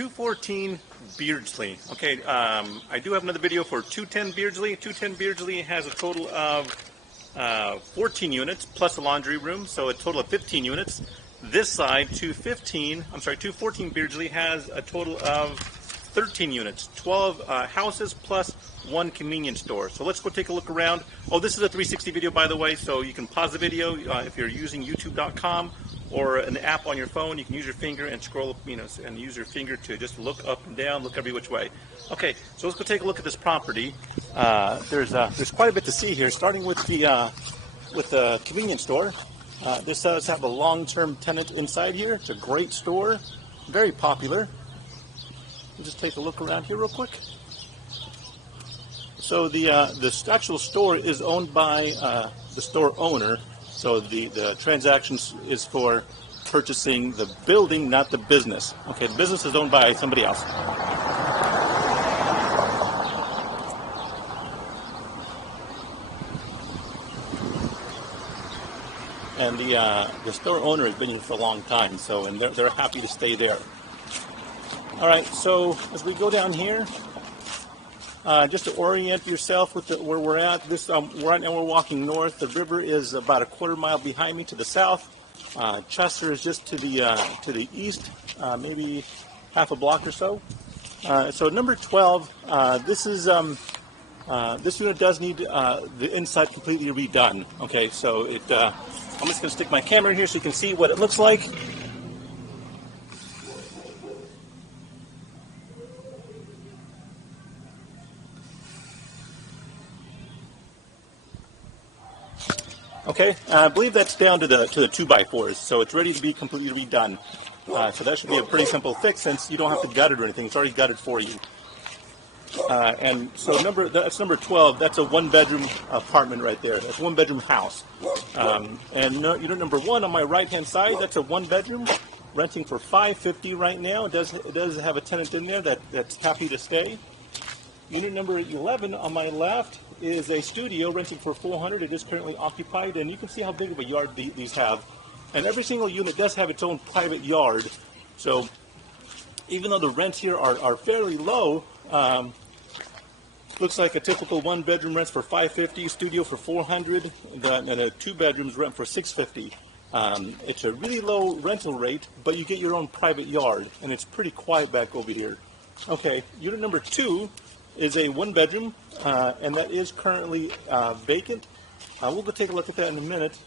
214 Beardsley. Okay, I do have another video for 210 Beardsley. 210 Beardsley has a total of 14 units plus a laundry room, so a total of 15 units. This side, 214 Beardsley has a total of 13 units, 12 houses plus one convenience store. So let's go take a look around. Oh, this is a 360 video, by the way, so you can pause the video if you're using youtube.com or an app on your phone. You can use your finger and scroll, and use your finger to just look up and down, look every which way. Okay, so let's go take a look at this property. There's quite a bit to see here, starting with the convenience store. This does have a long-term tenant inside here. It's a great store, very popular. We'll just take a look around here real quick. So the actual store is owned by the store owner. So the transaction is for purchasing the building, not the business. Okay, the business is owned by somebody else. And the store owner has been here for a long time, and they're happy to stay there. All right, so as we go down here, just to orient yourself with where we're at, right now we're walking north. The river is about a quarter mile behind me to the south. Chester is just to the east, maybe half a block or so. So number 12, this unit does need the inside completely redone. Okay, so I'm just going to stick my camera in here so you can see what it looks like. Okay, I believe that's down to the 2x4s, so it's ready to be completely redone. So that should be a pretty simple fix since you don't have to gut it or anything. It's already gutted for you. And so that's number 12. That's a one-bedroom apartment right there. That's a one-bedroom house. And unit number 1 on my right-hand side, that's a one-bedroom, renting for $550 right now. It does have a tenant in there that's happy to stay. Unit number 11 on my left is a studio renting for $400. It is currently occupied, and you can see how big of a yard these have. And every single unit does have its own private yard. So even though the rents here are fairly low, looks like a typical one-bedroom rents for $550, studio for $400, and a two-bedrooms rent for $650. It's a really low rental rate, but you get your own private yard, and it's pretty quiet back over here. Okay, unit number 2 is a one-bedroom, and that is currently vacant. We'll go take a look at that in a minute.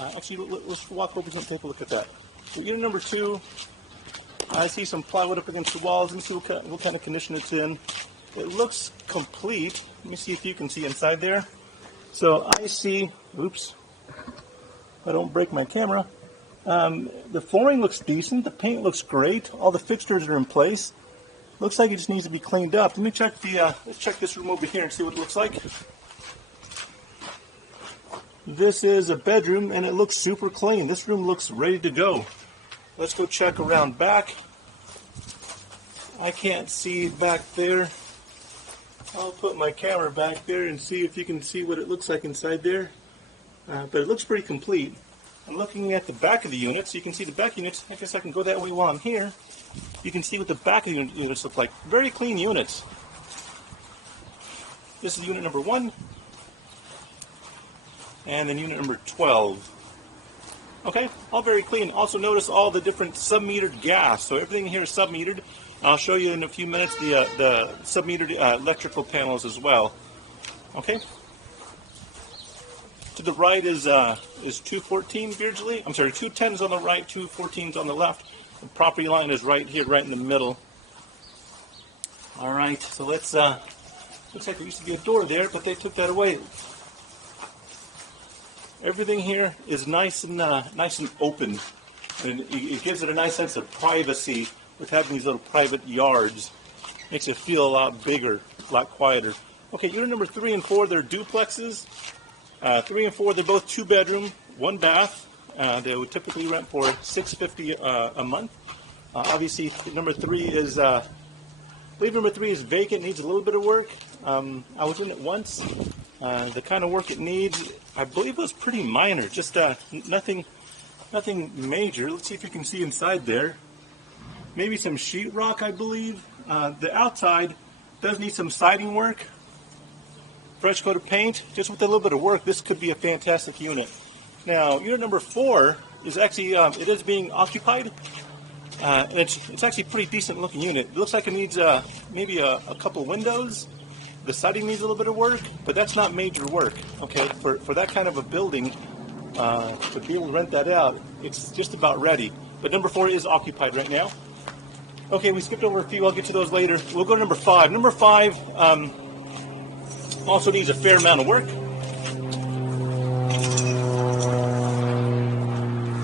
Actually, let's walk over and take a look at that. So unit number 2, I see some plywood up against the walls. Let me see what kind of condition it's in. It looks complete. Let me see if you can see inside there. So I see, oops, if I don't break my camera, the flooring looks decent. The paint looks great. All the fixtures are in place. Looks like it just needs to be cleaned up. Let me check let's check this room over here and see what it looks like. This is a bedroom, and it looks super clean. This room looks ready to go. Let's go check around back. I can't see back there. I'll put my camera back there and see if you can see what it looks like inside there. But it looks pretty complete. I'm looking at the back of the units. You can see the back units. I guess I can go that way while I'm here. You can see what the back of the units look like. Very clean units. This is unit number 1. And then unit number 12. Okay, all very clean. Also notice all the different sub-metered gas. So everything here is sub-metered. I'll show you in a few minutes the sub-metered electrical panels as well. Okay. To the right is 214 Beardsley. I'm sorry, 210's on the right, 214's on the left. The property line is right here, right in the middle. All right, so let's. Looks like there used to be a door there, but they took that away. Everything here is nice and open, and it gives it a nice sense of privacy with having these little private yards. Makes it feel a lot bigger, a lot quieter. Okay, unit number 3 and 4, they're duplexes. 3 and 4, they're both 2-bedroom, 1 bath. They would typically rent for $650 a month. Obviously, number 3 is, I believe number 3 is vacant, needs a little bit of work. I was in it once. The kind of work it needs, I believe, was pretty minor, just nothing major. Let's see if you can see inside there. maybe some sheetrock, I believe. The outside does need some siding work. Fresh coat of paint. Just with a little bit of work, this could be a fantastic unit. Now, unit number 4 is actually, it is being occupied. And it's actually a pretty decent looking unit. It looks like it needs maybe a couple windows. The siding needs a little bit of work, but that's not major work. Okay, for that kind of a building, to be able to rent that out, it's just about ready. But number 4 is occupied right now. Okay, we skipped over a few. I'll get to those later. We'll go to number 5. Number 5 also needs a fair amount of work.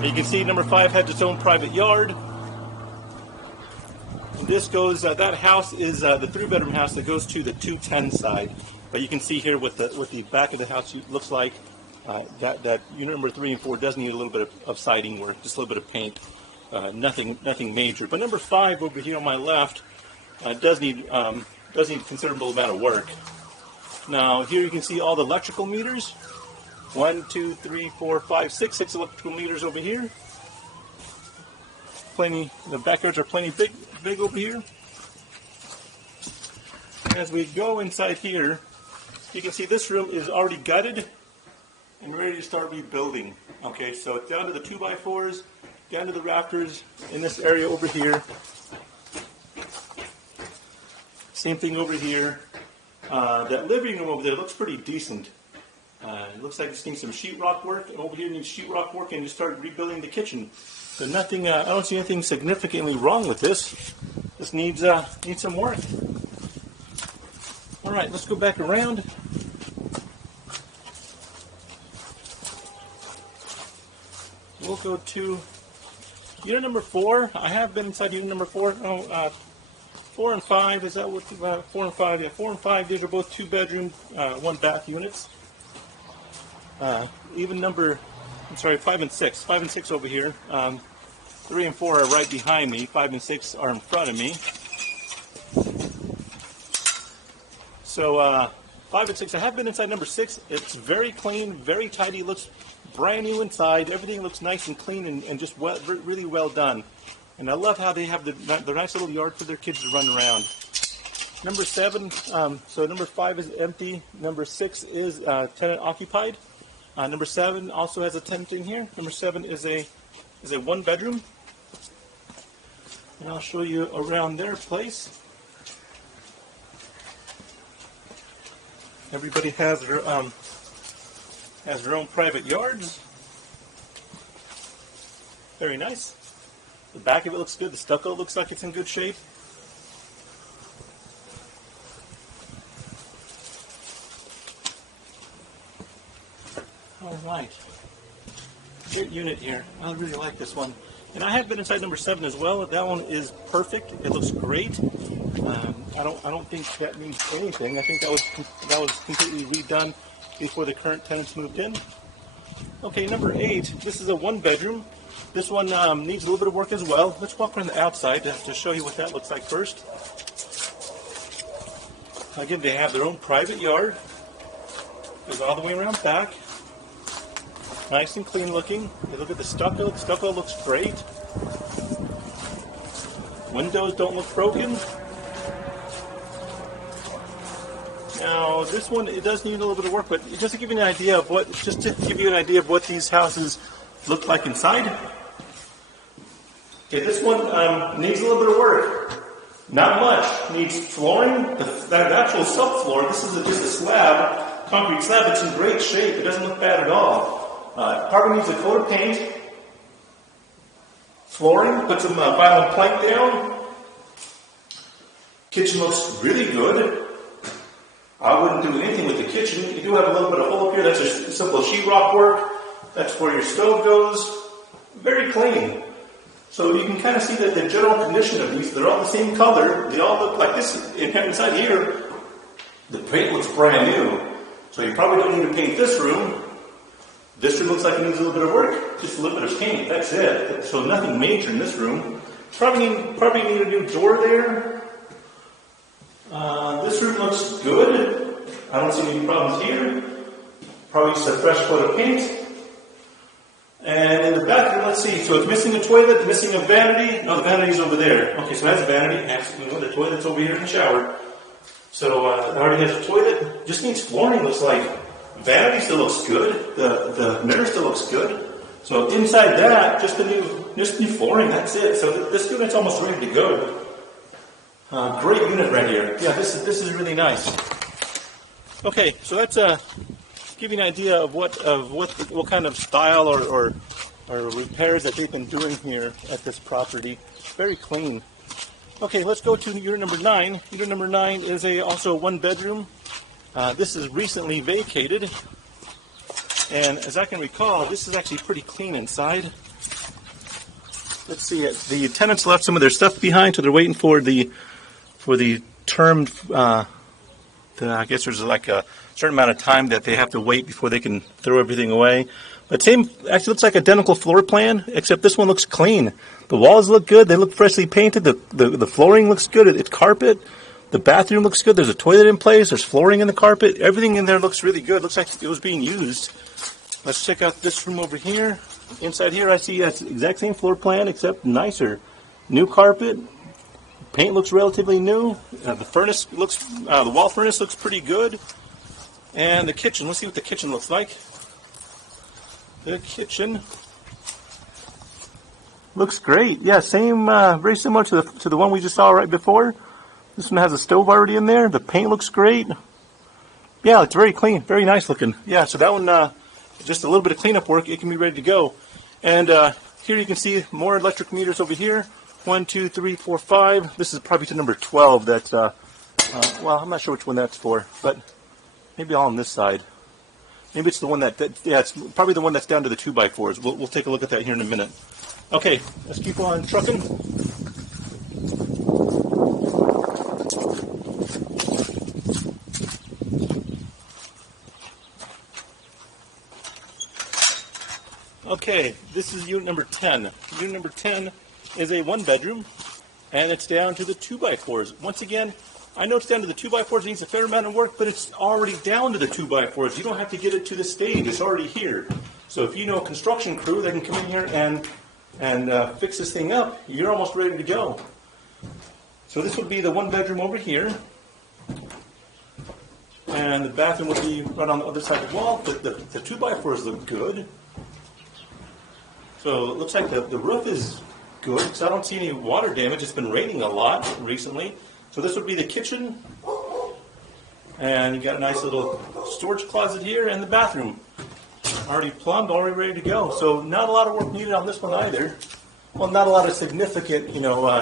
You can see number 5 has its own private yard. And this goes, that house is the 3-bedroom house that goes to the 210 side. But you can see here what the back of the house looks like. That unit number 3 and 4 does need a little bit of siding work, just a little bit of paint. Nothing major. But number 5 over here on my left does need considerable amount of work. Now here you can see all the electrical meters. 1, 2, 3, 4, 5, 6 electrical meters over here. Plenty. The backyards are plenty big over here. As we go inside here, you can see this room is already gutted and ready to start rebuilding. Okay, so it's down to the 2x4s, down to the rafters in this area over here. Same thing over here. That living room over there looks pretty decent. It looks like it needs some sheetrock work, and over here needs sheetrock work, and you start rebuilding the kitchen. So nothing. I don't see anything significantly wrong with this. This needs some work. All right, let's go back around. We'll go to unit number 4. I have been inside unit number 4. 4 and 5. Is that what? 4 and 5. Yeah, 4 and 5. These are both 2-bedroom, 1-bath units. Even number, I'm sorry, 5 and 6. 5 and 6 over here. 3 and 4 are right behind me. 5 and 6 are in front of me. So 5 and 6. I have been inside number 6. It's very clean, very tidy. Looks brand new inside. Everything looks nice and clean and just really well done. And I love how they have the nice little yard for their kids to run around. Number 7. So number 5 is empty. Number 6 is tenant occupied. Number 7 also has a tenant in here. Number 7 is a 1-bedroom. And I'll show you around their place. Everybody has their own private yards. Very nice. The back of it looks good. The stucco looks like it's in good shape. All right. Great unit here. I really like this one. And I have been inside number 7 as well. That one is perfect. It looks great. I don't think that means anything. I think that was completely redone before the current tenants moved in. Okay, number 8. This is a 1-bedroom. This one needs a little bit of work as well. Let's walk around the outside to show you what that looks like first. Again, they have their own private yard. Goes all the way around back. Nice and clean looking. You look at the stucco. The stucco looks great. Windows don't look broken. Now this one, it does need a little bit of work, but just to give you an idea of what these houses look like inside. Okay, this one needs a little bit of work. Not much. Needs flooring. The actual subfloor. This is just a slab, concrete slab. It's in great shape. It doesn't look bad at all. Probably needs a coat of paint. Flooring. Put some vinyl plank down. Kitchen looks really good. I wouldn't do anything with the kitchen. You do have a little bit of hole up here. That's just simple sheetrock work. That's where your stove goes. Very clean. So you can kind of see that the general condition of these, they're all the same color. They all look like this. Inside here, the paint looks brand new. So you probably don't need to paint this room. This room looks like it needs a little bit of work. Just a little bit of paint. That's it. So nothing major in this room. Probably need a new door there. This room looks good. I don't see any problems here. Probably just a fresh coat of paint. And in the bathroom, let's see. So it's missing a toilet, missing a vanity. No, the vanity's over there. Okay, so that's a vanity. Absolutely, the toilet's over here in the shower. So it already has a toilet. Just needs flooring. Looks like vanity still looks good. The mirror still looks good. So inside that, just new flooring. That's it. So this unit's almost ready to go. Great unit right here. Yeah, this is really nice. Okay, so that's give you an idea of what kind of style or repairs that they've been doing here at this property. Very clean. Okay, let's go to unit number 9. Unit number 9 is also a one-bedroom. This is recently vacated, and as I can recall, this is actually pretty clean inside. Let's see, the tenants left some of their stuff behind, so they're waiting for the term. I guess there's like a certain amount of time that they have to wait before they can throw everything away. But same, actually looks like identical floor plan, except this one looks clean. The walls look good. They look freshly painted. The flooring looks good. It's carpet. The bathroom looks good. There's a toilet in place. There's flooring in the carpet. Everything in there looks really good. Looks like it was being used. Let's check out this room over here. Inside here, I see that's the exact same floor plan, except nicer. New carpet. Paint looks relatively new. The furnace looks, the wall furnace looks pretty good. And the kitchen, let's see what the kitchen looks like. The kitchen looks great. Yeah, same, very similar to the one we just saw right before. This one has a stove already in there. The paint looks great. Yeah, it's very clean, very nice looking. Yeah, so that one, just a little bit of cleanup work, it can be ready to go. And here you can see more electric meters over here. 1, 2, 3, 4, 5. This is probably to number 12. That's well, I'm not sure which one that's for, but maybe all on this side. Maybe it's the one yeah, it's probably the one that's down to the 2x4s. We'll take a look at that here in a minute. Okay, let's keep on trucking. Okay, this is unit number 10. Unit number 10 is a one-bedroom, and it's down to the 2x4s. Once again, I know it's down to the 2x4s. It needs a fair amount of work, but it's already down to the 2x4s. You don't have to get it to the stage. It's already here. So if you know a construction crew, they can come in here and fix this thing up. You're almost ready to go. So this would be the one-bedroom over here, and the bathroom would be right on the other side of the wall. But the 2x4s look good. So it looks like the roof is good, because I don't see any water damage. It's been raining a lot recently. So this would be the kitchen, and you got a nice little storage closet here, and the bathroom. Already plumbed, already ready to go. So not a lot of work needed on this one either. Well, not a lot of significant,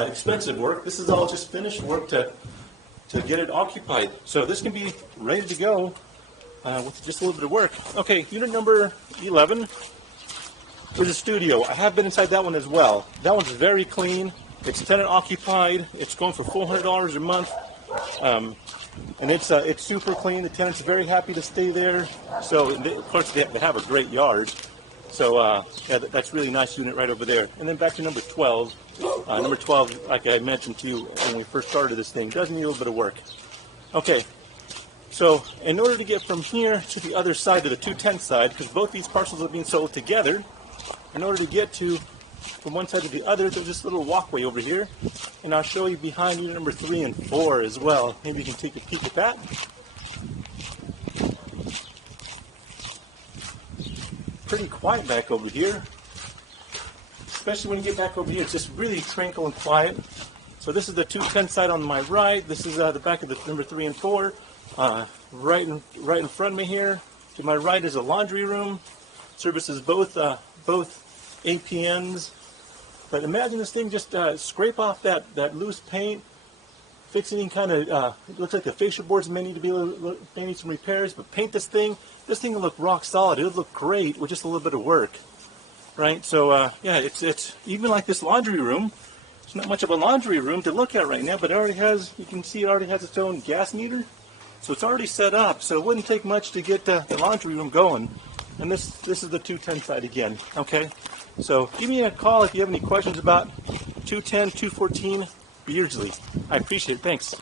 expensive work. This is all just finished work to get it occupied. So this can be ready to go with just a little bit of work. Okay, unit number 11 is a studio. I have been inside that one as well. That one's very clean. It's tenant occupied. It's going for $400 a month, and it's super clean. The tenant's very happy to stay there. So of course they have a great yard. So yeah, that's really nice unit right over there. And then back to number 12. Number 12, like I mentioned to you when we first started this thing, does need a little bit of work. Okay. So in order to get from here to the other side, to the 210 side, because both these parcels are being sold together, in order to get from one side to the other, there's this little walkway over here, and I'll show you behind unit number 3 and 4 as well. Maybe you can take a peek at that. Pretty quiet back over here, especially when you get back over here. It's just really tranquil and quiet. So this is the 210 side on my right. This is the back of the number 3 and 4. Right in front of me here, to my right is a laundry room. Services both APNs. But imagine this thing just scrape off that loose paint, fix any kind of, it looks like the fascia boards may need some repairs, but paint this thing will look rock solid. It'll look great with just a little bit of work, right? So yeah, it's even like this laundry room. It's not much of a laundry room to look at right now, but it already has, you can see it already has its own gas meter. So it's already set up, so it wouldn't take much to get the laundry room going. And this is the 210 side again, okay? So give me a call if you have any questions about 210, 214 Beardsley. I appreciate it. Thanks.